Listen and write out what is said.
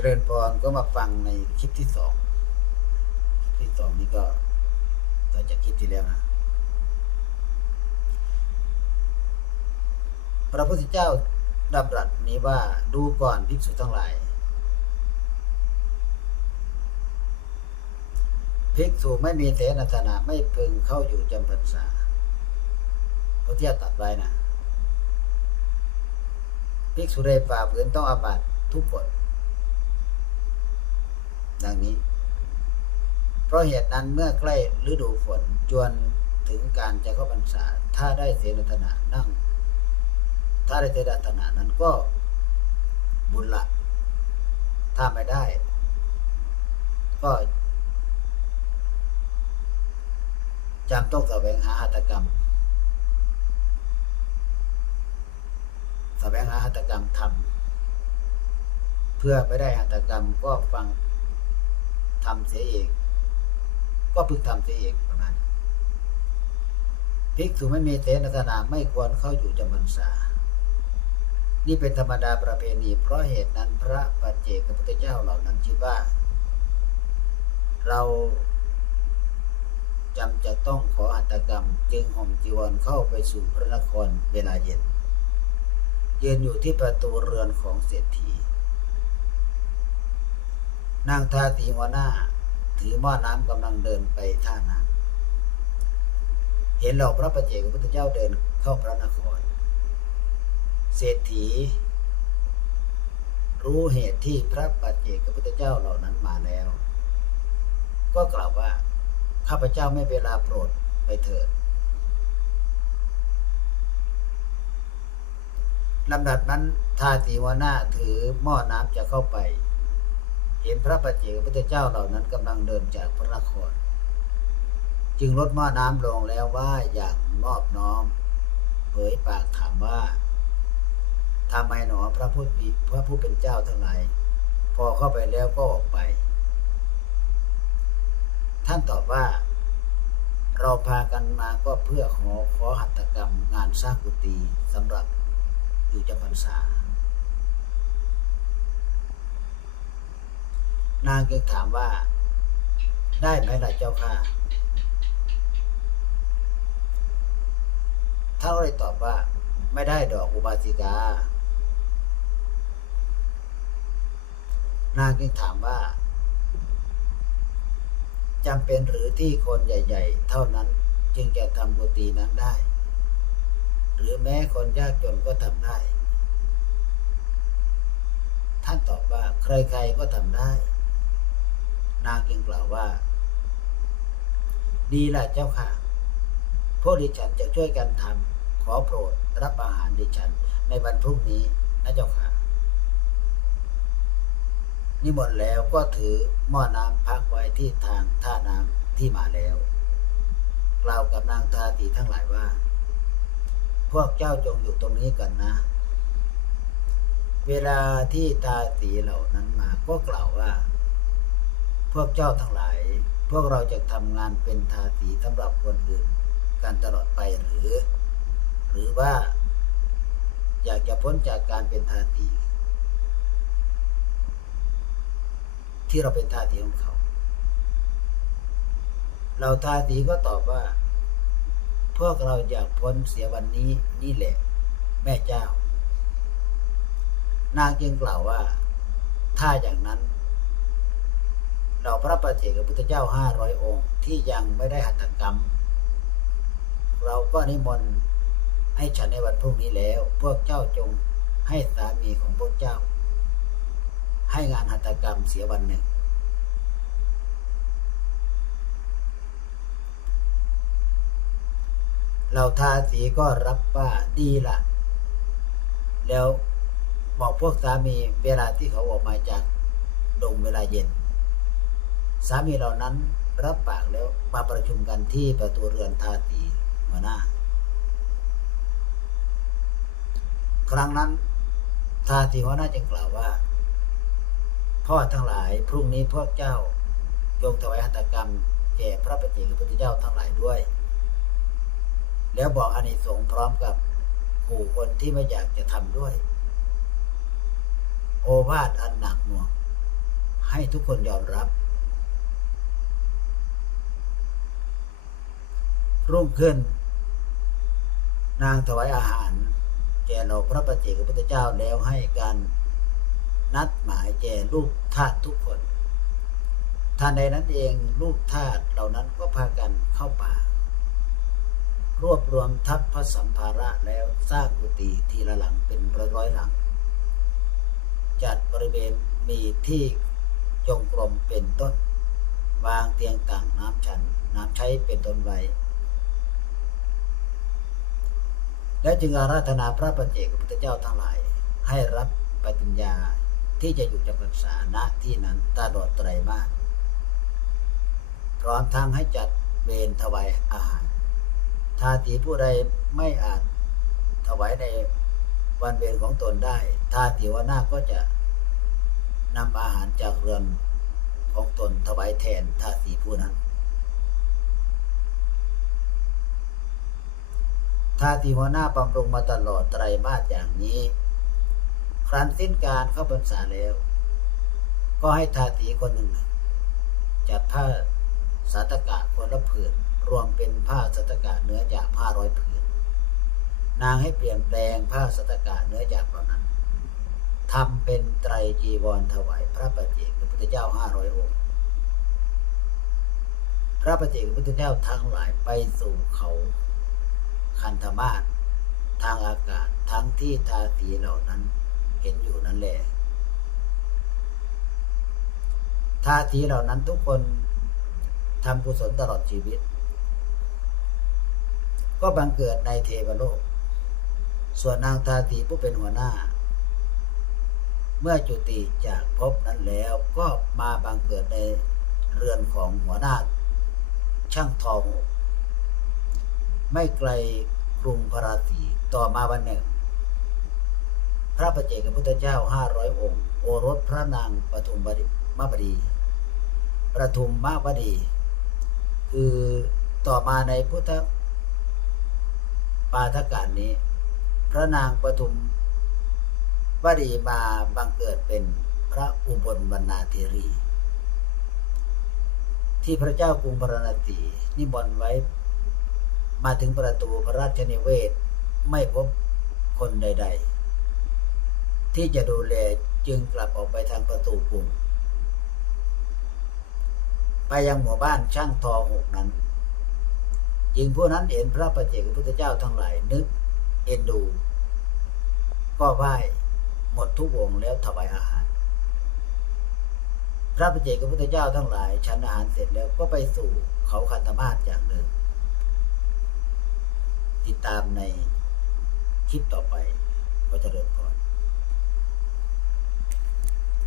จริญพรก็มาฟังในคลิปที่สองคลิปที่สองนี่ก็ต่อจากคลิปที่แล้วนะ พระพุทธเจ้าดำรัสนี้ว่าดูก่อนภิกษุทั้งหลายภิกษุไม่มีเถรธนะไม่พึงเข้าอยู่จำพรรษาพระเจ้าตัดไว้นะภิกษุใดฝ่าฝืนต้องอาบัติทุกกฎ ดังนี้ เพราะเหตุนั้นเมื่อใกล้ฤดูฝนจวนถึงการจะเข้าพรรษา ถ้าได้เสนาธนะนั่ง ถ้าได้เสนาธนะนั้นก็บุญละ ถ้าไม่ได้ ก็จำต้องแสวงหาหัตถกรรมแสวงหาหัตถกรรมทำเพื่อไปได้หัตถกรรมก็ฟัง ทำเสียเอง ก็พึกทำเสียเองประมาณภิกษุไม่มีเทนธนาไม่ควรเข้าอยู่จำพรรษา นี่เป็นธรรมดาประเพณี เพราะเหตุนั้นพระปัจเจกพระพุทธเจ้าเหล่านั้นชื่อว่า เราจำจะต้องขอหัตกรรม จึงห่มจีวรเข้าไปสู่พระนครเวลาเย็นยืนอยู่ที่ประตูเรือนของเศรษฐี นางทาตีหัวหน้า ถือหม้อน้ำกำลังเดินไปท่าน้ำเห็นเหล่าพระประเจกพระพุทธเจ้าเดินเข้าพระนคร เศรษฐี รู้เหตุที่พระปัจเจกพระพุทธเจ้าเหล่านั้นมาแล้ว ก็กล่าวว่าข้าพเจ้าไม่เวลาโปรดไปเถิดลำดับนั้นทาสีวนาถือหม้อน้ำจะเข้าไป เห็นพระปัจเจกพุทธเจ้าเหล่านั้นกำลังเดินจากพระนคร จึงลดหม้อน้ำลงแล้วว่าอยางนอบน้อม เผยปากถามว่าทำไมหนอพระผู้มีพระผู้เป็นเจ้าทั้งหลายพอเข้าไปแล้วก็ออกไป ท่านตอบว่า เราพากันมาก็เพื่อขอขอหัตถกรรมงานสร้างกุฏิสำหรับอยู่จำพรรษา นางจึงถามว่า ได้ไหมล่ะเจ้าค่ะเท่าเลยตอบว่า ไม่ได้ดอกอุบาสิกา นางจึงถามว่าจำเป็นหรือที่คนใหญ่ ๆ เท่านั้นจึงจะทำกุฏินั้นได้ หรือแม้คนยากจนก็ทำได้ ท่านตอบว่าใครๆก็ทำได้ นางจึงกล่าวว่า ดีละเจ้าค่ะ พวกดิฉันจะช่วยกันทำขอโปรดรับอาหารดิฉันในวันพรุ่งนี้นะเจ้าค่ะนิมนต์แล้วก็ถือหม้อน้ำพักไว้ที่ทางท่าน้ำที่มาแล้ว กล่าวกับนางทาตีทั้งหลายว่า พวกเจ้าจงอยู่ตรงนี้กันนะ เวลาที่ตาตีเหล่านั้นมาก็กล่าวว่า พวกเจ้าทั้งหลาย พวกเราจะทำงานเป็นทาสีสำหรับคนอื่นกันตลอดไปหรือ หรือว่า อยากจะพ้นจากการเป็นทาสีที่เราเป็นทาสีของเขา เราทาสีก็ตอบว่า พวกเราอยากพ้นเสียวันนี้นี่แหละ แม่เจ้า นางจึงกล่าวว่า ถ้าอย่างนั้น เราพระประเจกพุทธเจ้าห้าร้อยองค์ ที่ยังไม่ได้หัตถกรรม เราก็นิมนต์ให้ฉันในวันพรุ่งนี้แล้ว พวกเจ้าจงให้สามีของพวกเจ้า ให้งานหัตถกรรมเสียวันหนึ่ง เราทาสีก็รับว่าดีละแล้วบอกพวกสามีเวลาที่เขาออกมาจากดงเวลาเย็น สามีเหล่านั้นรับปากแล้วมาประชุมกันที่ประตูเรือนทาตีหัวหน้า ครั้งนั้นทาตีหัวหน้าจึงกล่าวว่า พ่อทั้งหลายพรุ่งนี้พวกเจ้าจงถวายหัตถกรรมแก่พระปฏิเจกพุทธเจ้าทั้งหลายด้วย แล้วบอกอานิสงส์พร้อมกับขู่คนที่ไม่อยากจะทำด้วย โอวาทอันหนักหน่วงให้ทุกคนยอมรับ รุ่งขึ้น นางถวายอาหาร แก่เราพระประเจกพุทธเจ้าแล้วให้การนัดหมายแก่ลูกทาสทุกคนท่านใดนั้นเองลูกทาสเหล่านั้นก็พากันเข้าป่า รวบรวมทัพพระสัมภาระแล้วสร้างกุฏิทีละหลังเป็นร้อยร้อยหลัง จัดบริเวณมีที่จงกรมเป็นต้น วางเตียงต่างน้ำชัน น้ำใช้เป็นต้นไว้ และจึงอาราธนาพระปัจเจกพุทธเจ้าทั้งหลาย ให้รับปฏิญญาที่จะอยู่จำพรรษาณที่นั้นตลอดไตรมาสพร้อมทั้งให้จัดเวรถวายอาหาร ทาตีผู้ใดไม่อาจถวายในวันเวรของตนได้ ทาตีวนาก็จะนำอาหารจากเรือนของตนถวายแทนทาสีผู้นั้น ทาตีหัวหน้าบำรุงมาตลอดไตรมาสอย่างนี้ ครั้นสิ้นการเข้าพรรษาแล้ว ก็ให้ทาตีคนหนึ่งจัดผ้าสาตกะคนละผืนรวมเป็นผ้าสัตกะเนื้อจากผ้าร้อยผืน นางให้เปลี่ยนแปลงผ้าสัตกะเนื้อจากเหล่านั้นทำเป็นไตรจีวรถวายพระประเจกพระพุทธเจ้าห้าร้อยองค์ พระประเจกพระพุทธเจ้าทั้งหลายไปสู่เขา คันธมาศทางอากาศทั้งที่ทาสีเหล่านั้นเห็นอยู่นั่นแหละทาสีเหล่านั้นทุกคนทำกุศลตลอดชีวิต ก็บังเกิดในเทวโลก ส่วนนางทาตีผู้เป็นหัวหน้า เมื่อจุติจากภพนั้นแล้วก็มาบังเกิดในเรือนของหัวหน้า ช่างทอง ไม่ไกลกรุงพระราศีต่อมาวันหนึ่ง พระประเจกพุทธเจ้าห้าร้อยองค์ โอรสพระนางปทุมบดีมาบดีประทุมมาบดี คือต่อมาในพุทธปาทการนี้ พระนางปทุมวดีมาบังเกิดเป็นพระอุบลวรรณาเทรี ที่พระเจ้ากรุงพระนตีนิมนต์ไว้ มาถึงประตูพระราชนิเวศ ไม่พบคนใด ๆ ที่จะดูแลจึงกลับออกไปทางประตูกรุงไปยังหมู่บ้านช่างทอหกนั้นหญิงผู้นั้นเห็นพระประเจกพุทธเจ้าทั้งหลายนึกเอ็นดู ก็ไหว้หมดทุกวงแล้วถวายอาหาร พระประเจกพุทธเจ้าทั้งหลาย ฉันอาหารเสร็จแล้วก็ไปสู่เขาคันธมาศอย่างเดิม ติดตามในคลิปต่อไปวัจะเริ่มพร